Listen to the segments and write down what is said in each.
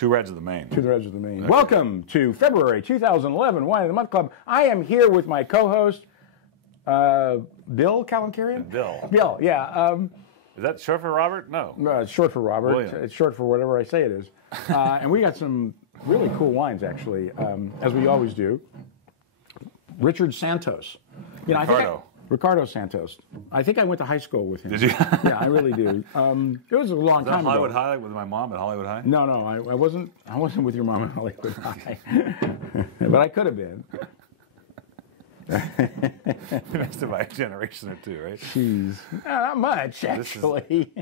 Two Reds of the Maine. Two Reds of the Maine. Okay. Welcome to February 2011 Wine of the Month Club. I am here with my co-host, Bill Kalemkiarian? Bill, yeah. Is that short for Robert? No. It's short for Robert. William. It's short for whatever I say it is. And we got some really cool wines, actually, as we always do. Richard Santos. You know, Ricardo Santos. I think I went to high school with him. Did you? Yeah, I really do. It was a long time ago. Hollywood High with my mom at Hollywood High? No, I wasn't. I wasn't with your mom at Hollywood High, but I could have been. The rest of my generation or two, right? Jeez, not much actually.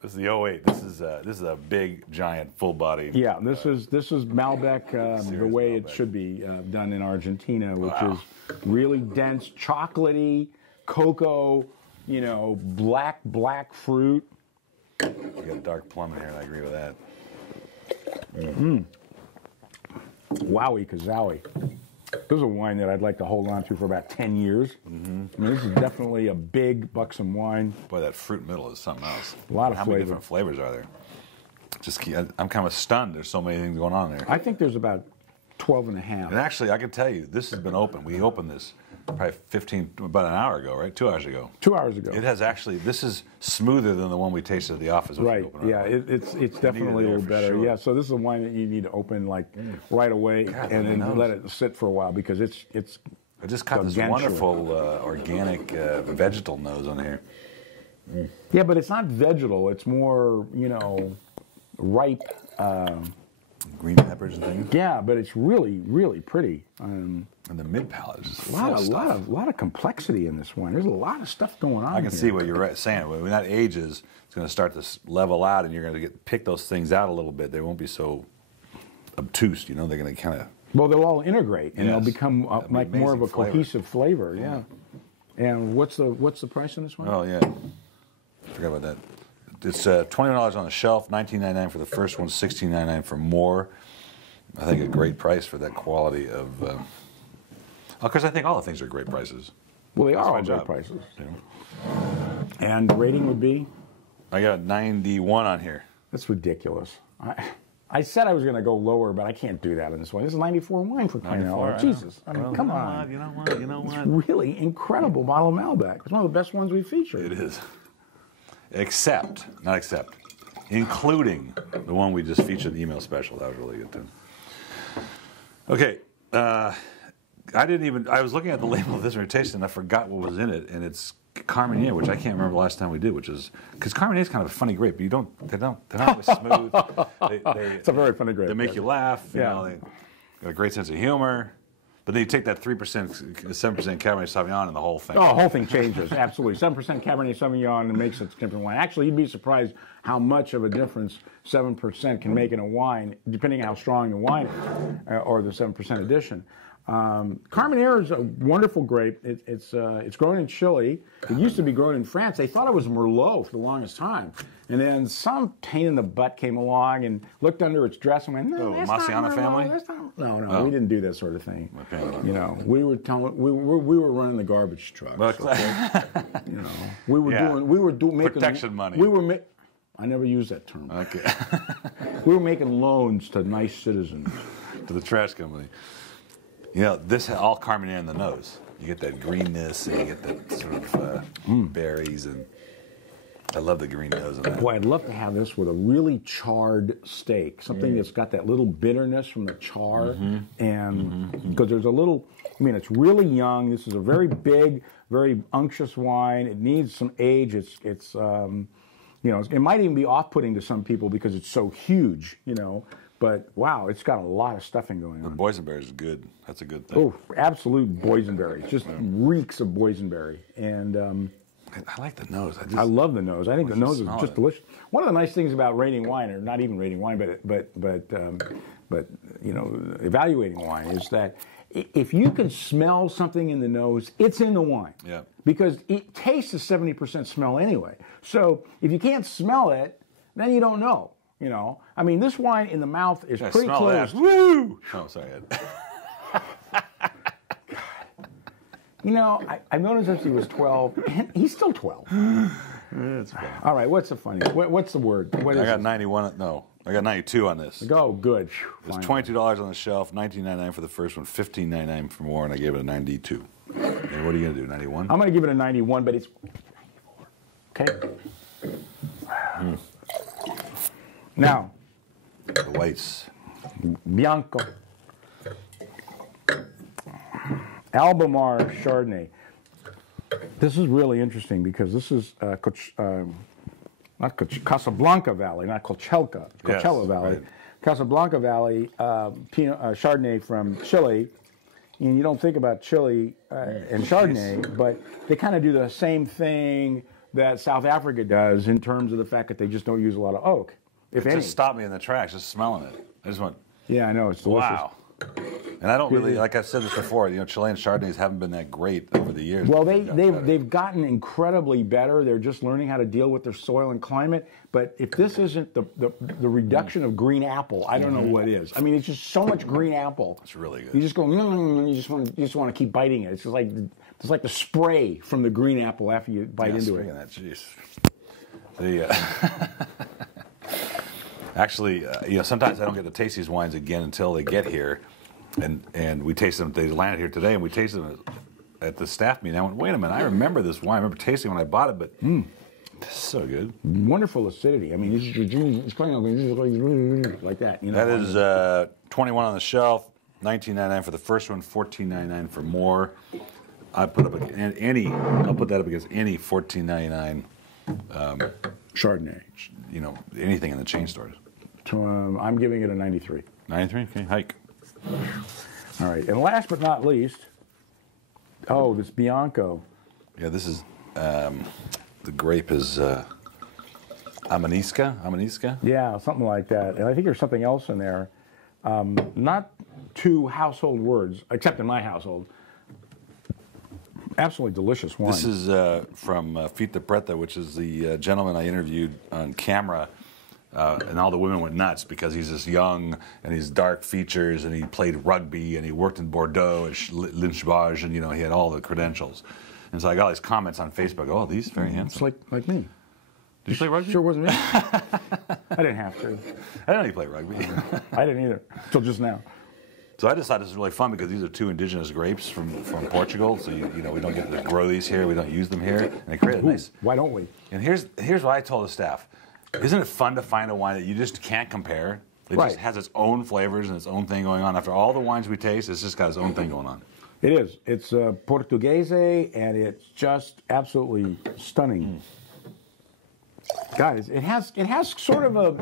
This is the 08. This is a big, giant, full body. Yeah, this is Malbec the way Malbec. it should be done in Argentina, which is really dense, chocolatey, cocoa, black fruit. You got dark plum in here, and I agree with that. Wowie kazowie. This is a wine that I'd like to hold on to for about 10 years. I mean, this is definitely a big, buxom wine. Boy, that fruit middle is something else. A lot of How flavor. many different flavors are there? I'm kind of stunned. There's so many things going on there. I think there's about 12 and a half. And actually, I can tell you, this has been open. We opened this probably about an hour ago, right? 2 hours ago. 2 hours ago. It has actually, this is smoother than the one we tasted at the office. Right, yeah, it's definitely a little better. Sure. Yeah, so this is a wine that you need to open right away and then let it sit for a while because it's I just got this wonderful organic vegetal nose on here. Yeah, but it's not vegetal. It's more, ripe. Green peppers and things. Yeah, but it's really, really pretty. And the mid palate is just a lot of complexity in this wine. There's a lot of stuff going on. I can see what you're saying. When that ages, it's going to start to level out, and you're going to pick those things out a little bit. They won't be so obtuse. They're going to kind of. Well, they'll all integrate, and they'll become like more of a flavor. cohesive flavor. Yeah. And what's the price on this one? Oh yeah, I forgot about that. It's $20 on the shelf, $19.99 for the first one, $16.99 for more. I think a great price for that quality of. Because I think all the things are great prices. Well, they That's are my all job. great prices. And the rating would be? I got 91 on here. That's ridiculous. I said I was going to go lower, but I can't do that in this one. This is 94 wine for crying out loud. Jesus. I mean, come on. You know what? It's really incredible bottle of Malbec. It's one of the best ones we've featured. It is. Including the one we just featured in the email special. That was really good too. Okay. I was looking at the label of this tasting and I forgot what was in it, and it's Carmenere, which I can't remember the last time we did, which is because Carmenere is kind of a funny grape, but they're not always smooth. It's a very funny grape. They make you laugh. They got a great sense of humor. But then you take that 3%, 7% Cabernet Sauvignon, and the whole thing. Oh, the whole thing changes, absolutely. 7% Cabernet Sauvignon and makes it a different wine. Actually, you'd be surprised how much of a difference 7% can make in a wine, depending on how strong the wine is, or the 7% addition. Carmenere is a wonderful grape. It's grown in Chile. It used to be grown in France. They thought it was Merlot for the longest time. And then some pain in the butt came along and looked under its dress and went, no, that's Masciana not Merlot. family? That's not, no, we didn't do that sort of thing. Okay. We were running the garbage trucks. Okay? We were doing protection money. I never used that term. Okay. We were making loans to nice citizens. To the trash company. This had all Carmenere in the nose. You get that greenness, and you get that sort of berries, and I love the green nose of that. Boy, I'd love to have this with a really charred steak, something that's got that little bitterness from the char, and because there's a little. I mean, it's really young. This is a very big, very unctuous wine. It needs some age. It's it might even be off-putting to some people because it's so huge. But wow, it's got a lot of stuffing going on. The boysenberry is good. That's a good thing. Oh, absolute boysenberry. It just reeks of boysenberry. And I like the nose. I love the nose. I think the nose is just it. delicious. One of the nice things about rating wine, or not even rating wine, but evaluating wine, is that if you can smell something in the nose, it's in the wine. Yeah. Because it tastes is 70% smell anyway. So if you can't smell it, then you don't know. I mean, this wine in the mouth is pretty close. Woo! Oh, sorry. I've known him since he was 12, and he's still 12. It's fine. All right, what's the funny? What's the word? What I is got it? 91. No. I got 92 on this. Go, good. It's $22 on the shelf, $19.99 for the first one, $15.99 for more, and I gave it a 92. And what are you going to do, 91? I'm going to give it a 91, but it's 94. Okay. Now, the whites. Bianco. Albemarle Chardonnay. This is really interesting because this is Casablanca Valley, not Coachella Valley. Right. Casablanca Valley Chardonnay from Chile. And you don't think about Chile and Chardonnay, but they kind of do the same thing that South Africa does in terms of the fact that they just don't use a lot of oak, if any. It just stopped me in the tracks, just smelling it. I just went, yeah, I know, it's delicious. wow. And I don't really, like I've said this before, Chilean Chardonnays haven't been that great over the years. Well, they've gotten incredibly better. They're just learning how to deal with their soil and climate. But if this isn't the reduction of green apple, I don't know what is. I mean, it's just so much green apple. It's really good. You just go, you just want to keep biting it. It's just like the spray from the green apple after you bite into it. That, jeez. Actually, sometimes I don't get to taste these wines again until they get here. And we taste them. They landed here today, and we tasted them at the staff meeting. I went, wait a minute, I remember this wine. I remember tasting it when I bought it, but it's so good. Wonderful acidity. I mean, it's going like that. That is 21 on the shelf, $19.99 for the first one, $14.99 for more. I put up I'll put that up against any $14.99 Chardonnay. Anything in the chain stores. So, I'm giving it a 93. 93. Okay, hike. All right, and last but not least, this Bianco. Yeah, this is the grape is Amanisca. Yeah, something like that. And I think there's something else in there. Not two household words, except in my household. Absolutely delicious wine. This is from Fita Preta, which is the gentleman I interviewed on camera. And all the women went nuts because he's this young and he's dark features and he played rugby and he worked in Bordeaux at Lynchbage and he had all the credentials. And so I got all these comments on Facebook. Oh, he's very handsome. It's like me. Did you play rugby? Sure wasn't me. I didn't have to. I didn't know you played rugby. I didn't either until just now. So I just thought this was really fun because these are two indigenous grapes from Portugal. So we don't get to grow these here. We don't use them here, and they create a nice. Why don't we? And here's what I told the staff. Isn't it fun to find a wine that you just can't compare? It just has its own flavors and its own thing going on. After all the wines we taste, it's just got its own thing going on. It is. It's Portuguese, and it's just absolutely stunning. Guys, it has sort of a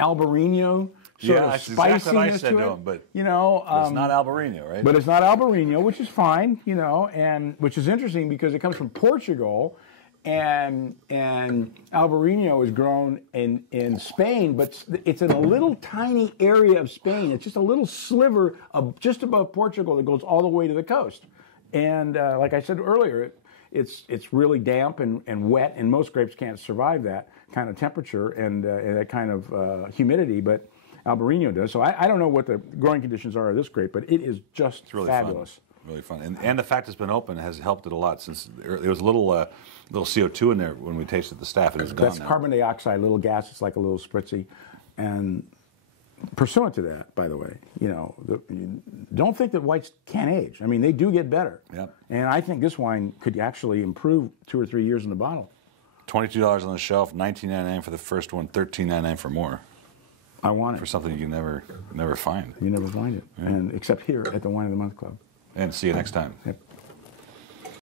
Albarino sort of that's spiciness exactly what I said to to it. him, but it's not Albarino, right? But it's not Albarino, which is fine, and which is interesting because it comes from Portugal. And Albarino is grown in Spain, but it's in a little tiny area of Spain. It's just a little sliver of just above Portugal that goes all the way to the coast. And like I said earlier, it's really damp and wet, and most grapes can't survive that kind of temperature and that kind of humidity, but Albarino does. So I don't know what the growing conditions are of this grape, but it is just really fabulous. Fun. Really fun, and the fact it's been open has helped it a lot. Since there was a little CO2 in there when we tasted the staff, and it's gone. That's now. carbon dioxide, little gas. It's like a little spritzy, and pursuant to that, by the way, don't think that whites can't age. I mean, they do get better. Yep. And I think this wine could actually improve 2 or 3 years in the bottle. $22 on the shelf, $19.99 for the first one, $13.99 for more. I want it for something you can never find. You never find it, and except here at the Wine of the Month Club. And see you next time. Yep.